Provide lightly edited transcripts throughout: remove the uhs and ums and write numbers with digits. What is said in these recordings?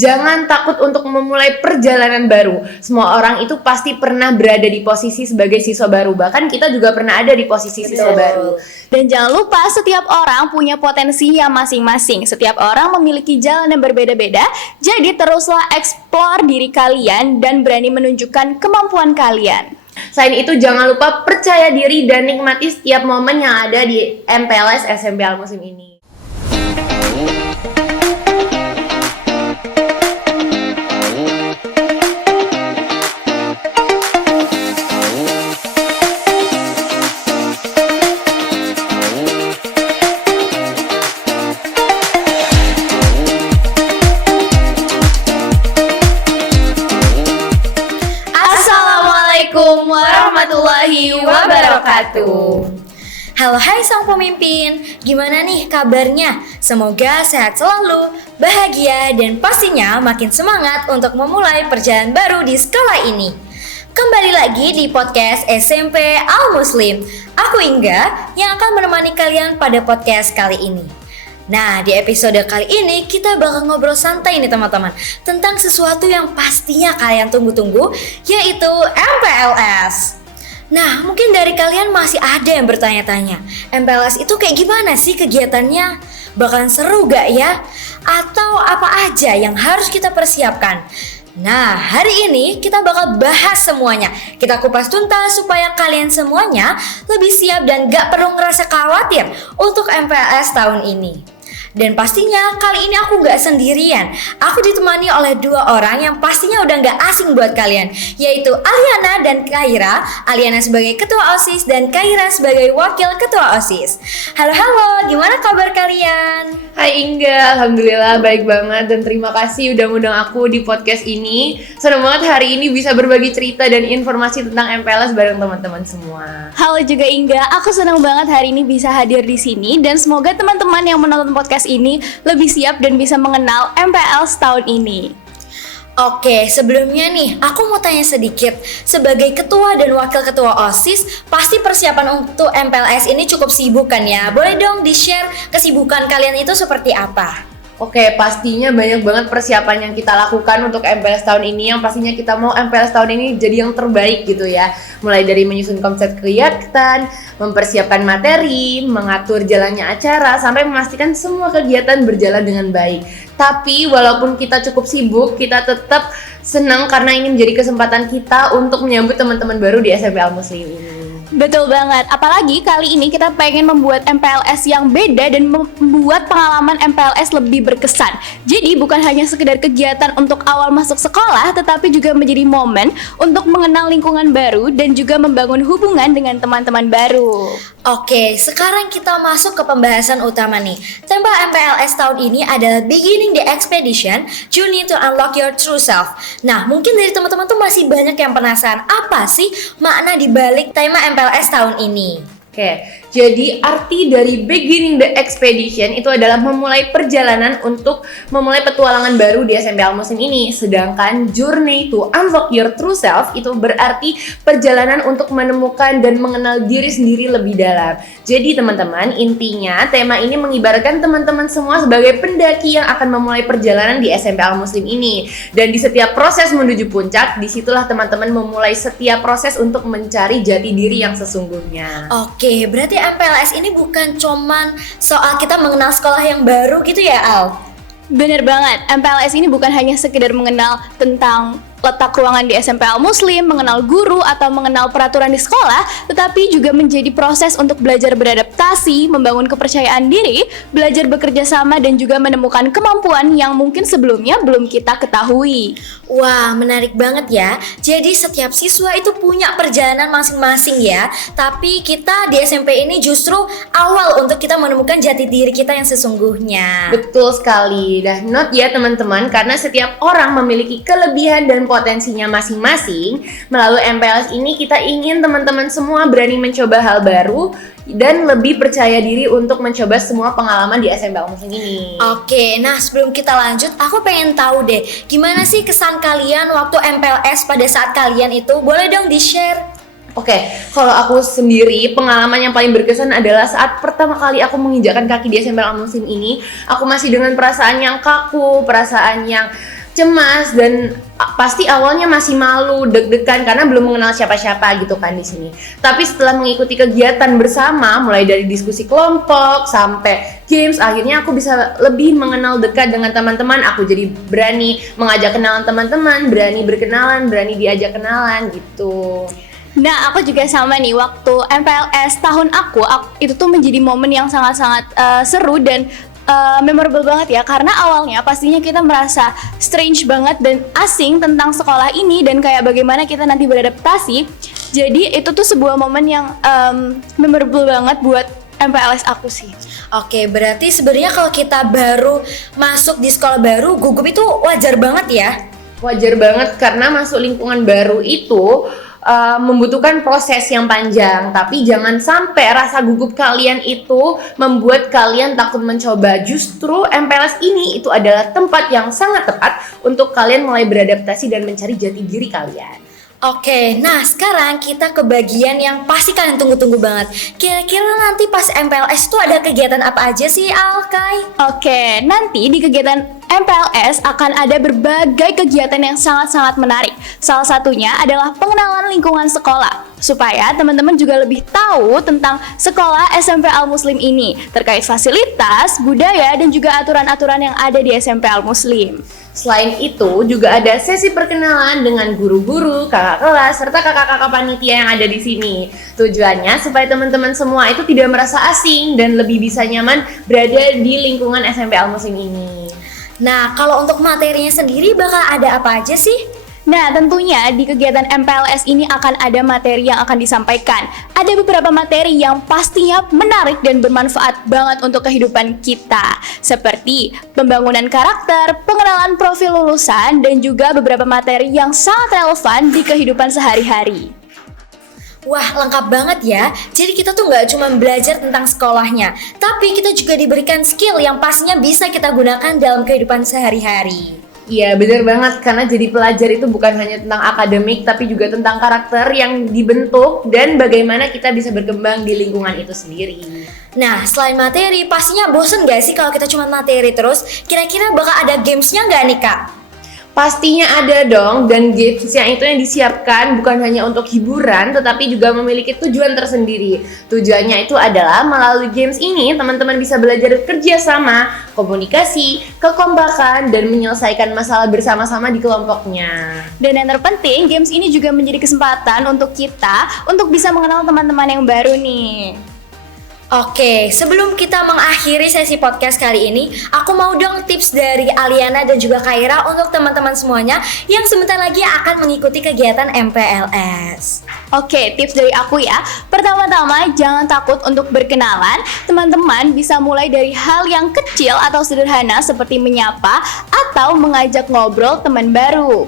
Jangan takut untuk memulai perjalanan baru. Semua orang itu pasti pernah berada di posisi sebagai siswa baru. Bahkan kita juga pernah ada di posisi siswa baru. Dan jangan lupa setiap orang punya potensinya masing-masing. Setiap orang memiliki jalan yang berbeda-beda. Jadi teruslah explore diri kalian dan berani menunjukkan kemampuan kalian. Selain itu jangan lupa percaya diri dan nikmati setiap momen yang ada di MPLS SMP Al Muslim ini. Warahmatullahi wabarakatuh. Halo hai sang pemimpin, gimana nih kabarnya? Semoga sehat selalu, bahagia, dan pastinya makin semangat untuk memulai perjalanan baru di sekolah ini. Kembali lagi di podcast SMP Al Muslim. Aku Inga yang akan menemani kalian pada podcast kali ini. Nah, di episode kali ini kita bakal ngobrol santai nih teman-teman tentang sesuatu yang pastinya kalian tunggu-tunggu, yaitu MPLS. Nah, mungkin dari kalian masih ada yang bertanya-tanya, MPLS itu kayak gimana sih kegiatannya? Bakalan seru gak ya? Atau apa aja yang harus kita persiapkan? Nah, hari ini kita bakal bahas semuanya. Kita kupas tuntas supaya kalian semuanya lebih siap dan gak perlu ngerasa khawatir untuk MPLS tahun ini. Dan pastinya kali ini aku gak sendirian. Aku ditemani oleh dua orang yang pastinya udah gak asing buat kalian, yaitu Aliana dan Kaira. Aliana sebagai ketua OSIS dan Kaira sebagai wakil ketua OSIS. Halo, gimana kabar kalian? Hai Inga, alhamdulillah baik banget dan terima kasih udah ngundang aku di podcast ini. Senang banget hari ini bisa berbagi cerita dan informasi tentang MPLS bareng teman-teman semua. Halo juga Inga, aku senang banget hari ini bisa hadir di sini dan semoga teman-teman yang menonton podcast ini lebih siap dan bisa mengenal MPLS tahun ini. Oke, sebelumnya nih, aku mau tanya sedikit. Sebagai ketua dan wakil ketua OSIS, pasti persiapan untuk MPLS ini cukup sibuk kan ya? Boleh dong di-share kesibukan kalian itu seperti apa? Oke, pastinya banyak banget persiapan yang kita lakukan untuk MPLS tahun ini. Yang pastinya kita mau MPLS tahun ini jadi yang terbaik gitu ya. Mulai dari menyusun konsep kegiatan, mempersiapkan materi, mengatur jalannya acara, sampai memastikan semua kegiatan berjalan dengan baik. Tapi walaupun kita cukup sibuk, kita tetap senang karena ini menjadi kesempatan kita untuk menyambut teman-teman baru di SMP Al Muslim ini. Betul banget, apalagi kali ini kita pengen membuat MPLS yang beda dan membuat pengalaman MPLS lebih berkesan. Jadi bukan hanya sekedar kegiatan untuk awal masuk sekolah, tetapi juga menjadi momen untuk mengenal lingkungan baru dan juga membangun hubungan dengan teman-teman baru. Oke, sekarang kita masuk ke pembahasan utama nih. Tema MPLS tahun ini adalah Beginning the Expedition, Journey to Unlock Your True Self. Nah, mungkin dari teman-teman tuh masih banyak yang penasaran apa sih makna dibalik tema MPLS tahun ini. Oke, jadi arti dari Beginning the Expedition itu adalah memulai perjalanan untuk memulai petualangan baru di SMP Al Muslim ini. Sedangkan Journey to Unlock Your True Self itu berarti perjalanan untuk menemukan dan mengenal diri sendiri lebih dalam. Jadi teman-teman, intinya tema ini mengibaratkan teman-teman semua sebagai pendaki yang akan memulai perjalanan di SMP Al Muslim ini. Dan di setiap proses menuju puncak, disitulah teman-teman memulai setiap proses untuk mencari jati diri yang sesungguhnya. Oke, berarti MPLS ini bukan cuman soal kita mengenal sekolah yang baru gitu ya, Al? Bener banget, MPLS ini bukan hanya sekedar mengenal tentang letak ruangan di SMP Al Muslim, mengenal guru atau mengenal peraturan di sekolah, tetapi juga menjadi proses untuk belajar beradaptasi, membangun kepercayaan diri, belajar bekerja sama dan juga menemukan kemampuan yang mungkin sebelumnya belum kita ketahui. Wah, menarik banget ya. Jadi setiap siswa itu punya perjalanan masing-masing ya. Tapi kita di SMP ini justru awal untuk kita menemukan jati diri kita yang sesungguhnya. Betul sekali. Dah note ya teman-teman, karena setiap orang memiliki kelebihan dan potensinya masing-masing. Melalui MPLS ini kita ingin teman-teman semua berani mencoba hal baru dan lebih percaya diri untuk mencoba semua pengalaman di SMP Al Muslim ini. Oke, nah sebelum kita lanjut, aku pengen tahu deh, gimana sih kesan kalian waktu MPLS pada saat kalian itu? Boleh dong di-share? Oke, kalau aku sendiri pengalaman yang paling berkesan adalah saat pertama kali aku menginjakkan kaki di SMP Al Muslim ini. Aku masih dengan perasaan yang kaku, perasaan yang cemas dan pasti awalnya masih malu, deg-degan karena belum mengenal siapa-siapa gitu kan di sini. Tapi setelah mengikuti kegiatan bersama, mulai dari diskusi kelompok sampai games, akhirnya aku bisa lebih mengenal dekat dengan teman-teman. Aku jadi berani mengajak kenalan teman-teman, berani berkenalan, berani diajak kenalan gitu. Nah, aku juga sama nih, waktu MPLS tahun aku itu tuh menjadi momen yang sangat-sangat seru dan memorable banget ya, karena awalnya pastinya kita merasa strange banget dan asing tentang sekolah ini dan kayak bagaimana kita nanti beradaptasi. Jadi itu tuh sebuah momen yang memorable banget buat MPLS aku sih. Oke, berarti sebenarnya kalau kita baru masuk di sekolah baru, gugup itu wajar banget ya? Wajar banget karena masuk lingkungan baru itu membutuhkan proses yang panjang, tapi jangan sampai rasa gugup kalian itu membuat kalian takut mencoba. Justru MPLS ini itu adalah tempat yang sangat tepat untuk kalian mulai beradaptasi dan mencari jati diri kalian. Oke, nah sekarang kita ke bagian yang pasti kalian tunggu-tunggu banget. Kira-kira nanti pas MPLS itu ada kegiatan apa aja sih, Alkai? Oke, nanti di kegiatan MPLS akan ada berbagai kegiatan yang sangat-sangat menarik. Salah satunya adalah pengenalan lingkungan sekolah, supaya teman-teman juga lebih tahu tentang sekolah SMP Al Muslim ini, terkait fasilitas, budaya, dan juga aturan-aturan yang ada di SMP Al Muslim. Selain itu, juga ada sesi perkenalan dengan guru-guru, kakak kelas, serta kakak-kakak panitia yang ada di sini. Tujuannya supaya teman-teman semua itu tidak merasa asing dan lebih bisa nyaman berada di lingkungan SMP Al Muslim ini. Nah, kalau untuk materinya sendiri bakal ada apa aja sih? Nah, tentunya di kegiatan MPLS ini akan ada materi yang akan disampaikan. Ada beberapa materi yang pastinya menarik dan bermanfaat banget untuk kehidupan kita, seperti pembangunan karakter, pengenalan profil lulusan, dan juga beberapa materi yang sangat relevan di kehidupan sehari-hari. Wah, lengkap banget ya. Jadi kita tuh nggak cuma belajar tentang sekolahnya, tapi kita juga diberikan skill yang pastinya bisa kita gunakan dalam kehidupan sehari-hari. Iya, benar banget, karena jadi pelajar itu bukan hanya tentang akademik tapi juga tentang karakter yang dibentuk dan bagaimana kita bisa berkembang di lingkungan itu sendiri. Nah, selain materi, pastinya bosen gak sih kalau kita cuma materi terus? Kira-kira bakal ada gamesnya nggak nih, Kak? Pastinya ada dong, dan games yang itu yang disiapkan bukan hanya untuk hiburan tetapi juga memiliki tujuan tersendiri. Tujuannya itu adalah melalui games ini teman-teman bisa belajar kerja sama, komunikasi, kekompakan, dan menyelesaikan masalah bersama-sama di kelompoknya. Dan yang terpenting, games ini juga menjadi kesempatan untuk kita untuk bisa mengenal teman-teman yang baru nih. Oke, sebelum kita mengakhiri sesi podcast kali ini, aku mau dong tips dari Aliana dan juga Kaira untuk teman-teman semuanya yang sebentar lagi akan mengikuti kegiatan MPLS. Oke, tips dari aku ya. Pertama-tama, jangan takut untuk berkenalan. Teman-teman bisa mulai dari hal yang kecil atau sederhana seperti menyapa atau mengajak ngobrol teman baru.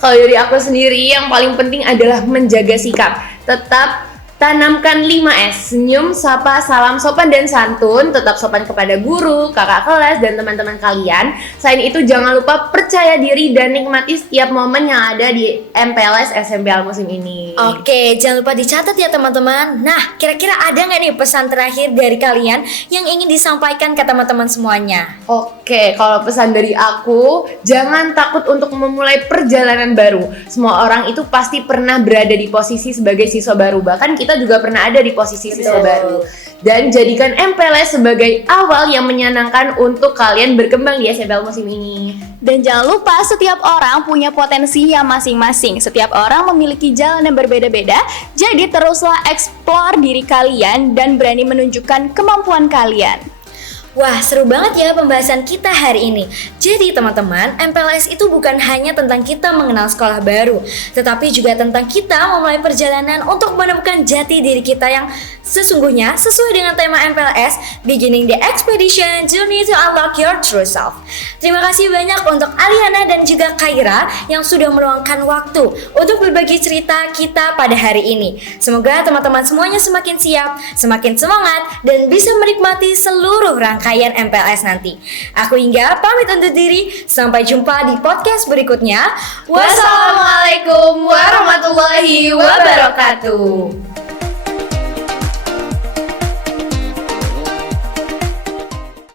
Kalau dari aku sendiri, yang paling penting adalah menjaga sikap. Tetap tanamkan 5S, senyum, sapa, salam, sopan, dan santun. Tetap sopan kepada guru, kakak kelas, dan teman-teman kalian. Selain itu, jangan lupa percaya diri dan nikmati setiap momen yang ada di MPLS SMP Al Muslim ini. Oke, jangan lupa dicatat ya teman-teman. Nah, kira-kira ada nggak nih pesan terakhir dari kalian yang ingin disampaikan ke teman-teman semuanya? Oke, kalau pesan dari aku, jangan takut untuk memulai perjalanan baru. Semua orang itu pasti pernah berada di posisi sebagai siswa baru. Bahkan kita juga pernah ada di posisi siswa baru. Dan jadikan MPLS sebagai awal yang menyenangkan untuk kalian berkembang di SMP Al Muslim ini. Dan jangan lupa, setiap orang punya potensi yang masing-masing. Setiap orang memiliki jalan yang berbeda-beda. Jadi teruslah explore diri kalian dan berani menunjukkan kemampuan kalian. Wah, seru banget ya pembahasan kita hari ini. Jadi teman-teman, MPLS itu bukan hanya tentang kita mengenal sekolah baru, tetapi juga tentang kita memulai perjalanan untuk menemukan jati diri kita yang sesungguhnya sesuai dengan tema MPLS, Beginning the Expedition Journey to Unlock Your True Self. Terima kasih banyak untuk Aliana dan juga Kaira yang sudah meluangkan waktu untuk berbagi cerita kita pada hari ini. Semoga teman-teman semuanya semakin siap, semakin semangat, dan bisa menikmati seluruh rangkaian MPLS nanti. Aku Hingga pamit undur diri, sampai jumpa di podcast berikutnya. Wassalamualaikum warahmatullahi wabarakatuh.